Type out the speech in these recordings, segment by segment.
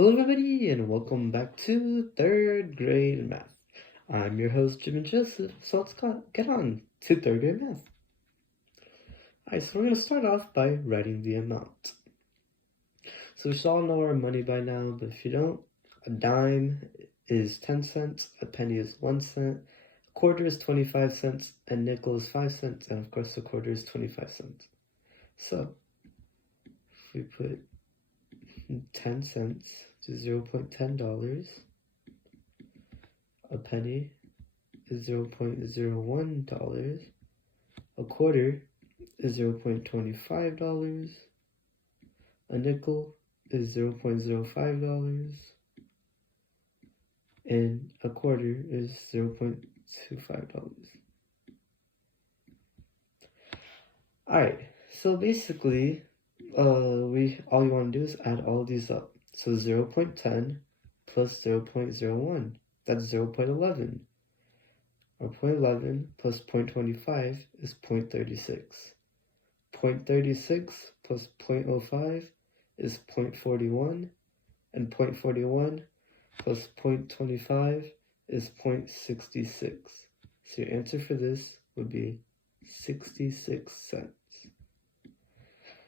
Hello everybody and welcome back to 3rd grade math. I'm your host Jim and Joseph, so let's get on to 3rd grade math. Alright, so we're going to start off by writing the amount. So we should all know our money by now, but if you don't, a dime is 10 cents, a penny is 1 cent, a quarter is 25 cents, a nickel is 5 cents, and of course a quarter is 25 cents. So if we put 10 cents to $0.10, a penny is $0.01, a quarter is $0.25, a nickel is $0.05, and a quarter is $0.25. Alright, so basically, all you want to do is add all these up. So 0.10 plus 0.01, that's 0.11. Or 0.11 plus 0.25 is 0.36. 0.36 plus 0.05 is 0.41, and 0.41 plus 0.25 is 0.66. So your answer for this would be 66 cents.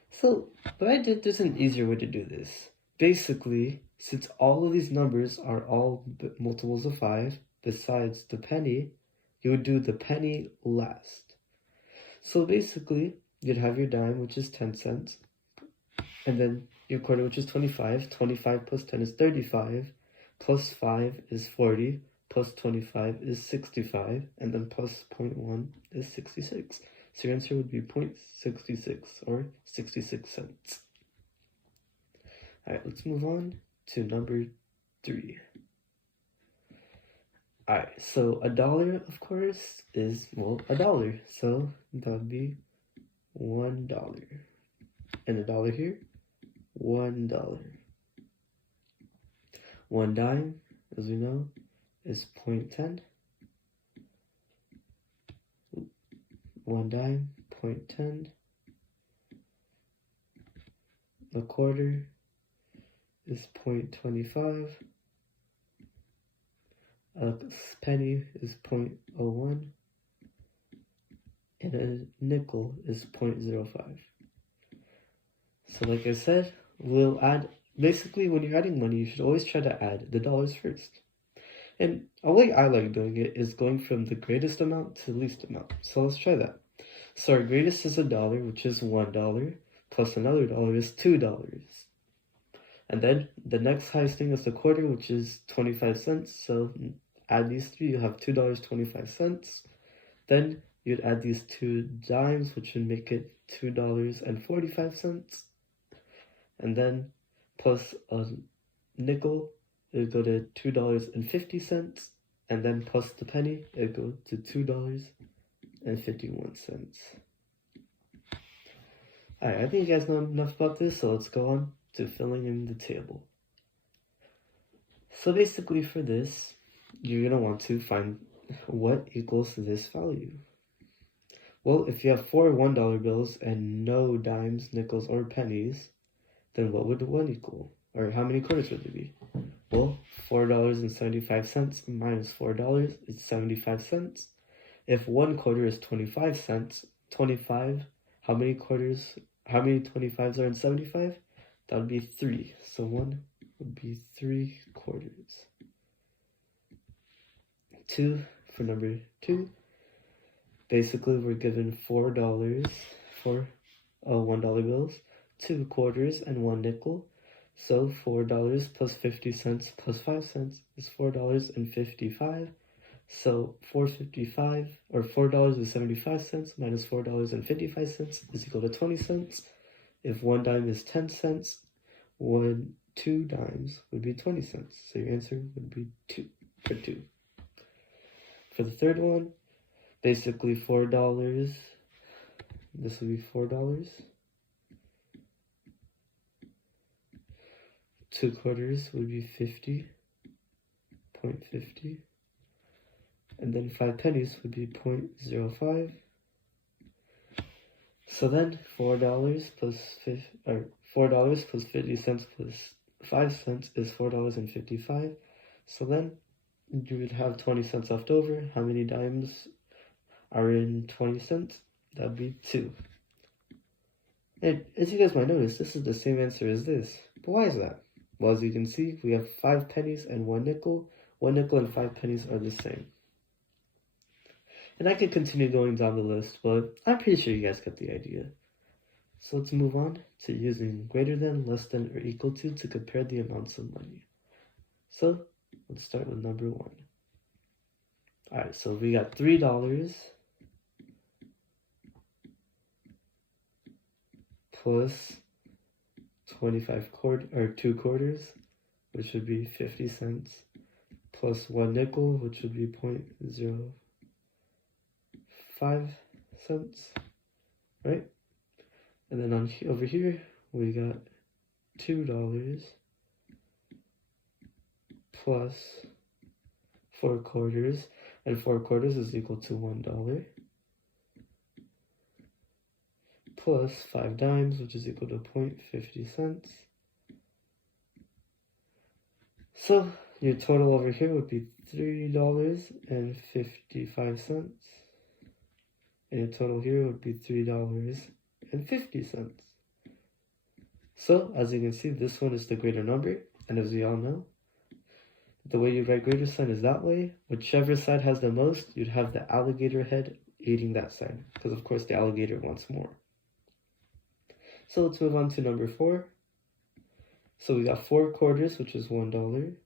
So what I did, there's an easier way to do this. Basically, since all of these numbers are all multiples of 5, besides the penny, you would do the penny last. So basically, you'd have your dime, which is 10 cents, and then your quarter, which is 25. 25 plus 10 is 35, plus 5 is 40, plus 25 is 65, and then plus 0.1 is 66. So your answer would be 0.66 or 66 cents. Alright, let's move on to number 3. Alright, so a dollar, of course, is, well, a dollar. So that would be $1. And a dollar here, $1. 1 dime, as we know, is 0.10. 1 dime, 0.10. A quarter is 0.25. A penny is 0.01. And a nickel is 0.05. So like I said, we'll add, basically when you're adding money, you should always try to add the dollars first. And a way I like doing it is going from the greatest amount to the least amount. So let's try that. So our greatest is $1, which is $1, plus another dollar is $2. And then the next highest thing is the quarter, which is 25 cents. So add these three, you have $2.25. Then you'd add these 2 dimes, which would make it $2.45. And then plus a nickel, it would go to $2.50, and then plus the penny, it would go to $2.51. Alright, I think you guys know enough about this, so let's go on to filling in the table. So basically for this, you're going to want to find what equals this value. Well, if you have 4 $1 bills and no dimes, nickels, or pennies, then what would 1 equal? Or how many quarters would it be? Well, $4.75 minus $4 is 75 cents. If 1 quarter is 25 cents, 25, how many 25s are in 75? That would be 3. So 1 would be 3 quarters. 2 for number 2. Basically, we're given $4 for $1 bills, 2 quarters, and 1 nickel. So $4 plus 50 cents plus 5 cents is $4.55. So $4.55 or $4.75 minus $4.55 is equal to 20 cents. If 1 dime is 10 cents, 2 dimes would be 20 cents. So your answer would be 2. For the third one, basically $4. This would be $4. 2 quarters would be 50.50. And then 5 pennies would be 0.05. So then $4 plus $50 plus 5 cents is $4.55. So then you would have 20 cents left over. How many dimes are in 20 cents? That'd be 2. And as you guys might notice, this is the same answer as this. But why is that? Well, as you can see, we have 5 pennies and 1 nickel. 1 nickel and 5 pennies are the same. And I could continue going down the list, but I'm pretty sure you guys get the idea. So let's move on to using greater than, less than, or equal to compare the amounts of money. So let's start with number 1. Alright, so we got $3 plus 2 quarters, which would be 50 cents, plus 1 nickel, which would be 0.05 cents, right? And then over here, we got $2 plus 4 quarters, and 4 quarters is equal to $1, plus 5 dimes, which is equal to 0.50 cents. So your total over here would be $3.55, and your total here would be $3.50. So as you can see, this one is the greater number, and as we all know, the way you write greater sign is that way. Whichever side has the most, you'd have the alligator head eating that side, because of course the alligator wants more. So let's move on to number 4. So we got 4 quarters, which is $1,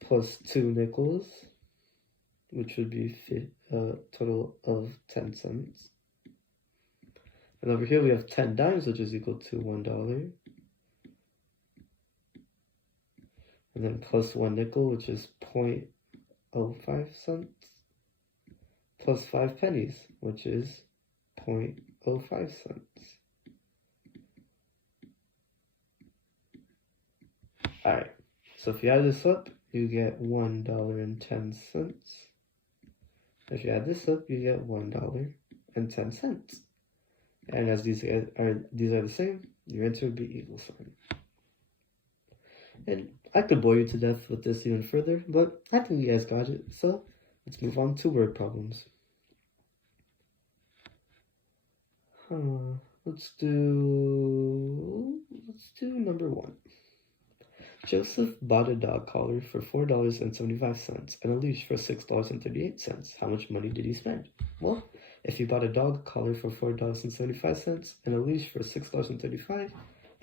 plus 2 nickels, which would be a total of 10 cents. And over here we have 10 dimes, which is equal to $1. And then plus 1 nickel, which is 0.05 cents, plus 5 pennies, which is 0.05 cents. Alright, so if you add this up, you get $1.10. If you add this up, you get $1.10. And as these are the same, your answer would be equal sign. And I could bore you to death with this even further, but I think you guys got it. So let's move on to word problems. Let's do number 1. Joseph bought a dog collar for $4.75 and a leash for $6.38. How much money did he spend? Well, if he bought a dog collar for $4.75 and a leash for $6.35,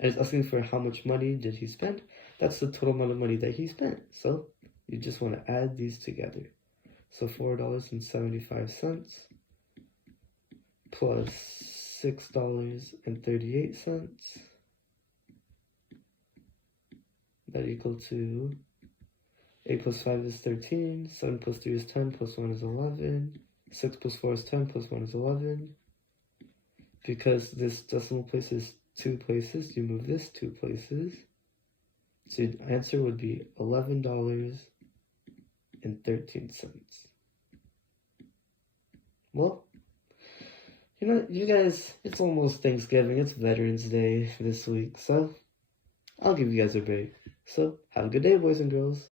and is asking for how much money did he spend, that's the total amount of money that he spent. So you just want to add these together. So $4.75 plus $6.38, that equal to 8 plus 5 is 13, 7 plus 3 is 10, plus 1 is 11, 6 plus 4 is 10, plus 1 is 11. Because this decimal place is 2 places, you move this 2 places. So the answer would be $11.13. Well, you guys, it's almost Thanksgiving, it's Veterans Day this week, so I'll give you guys a break. So, have a good day, boys and girls.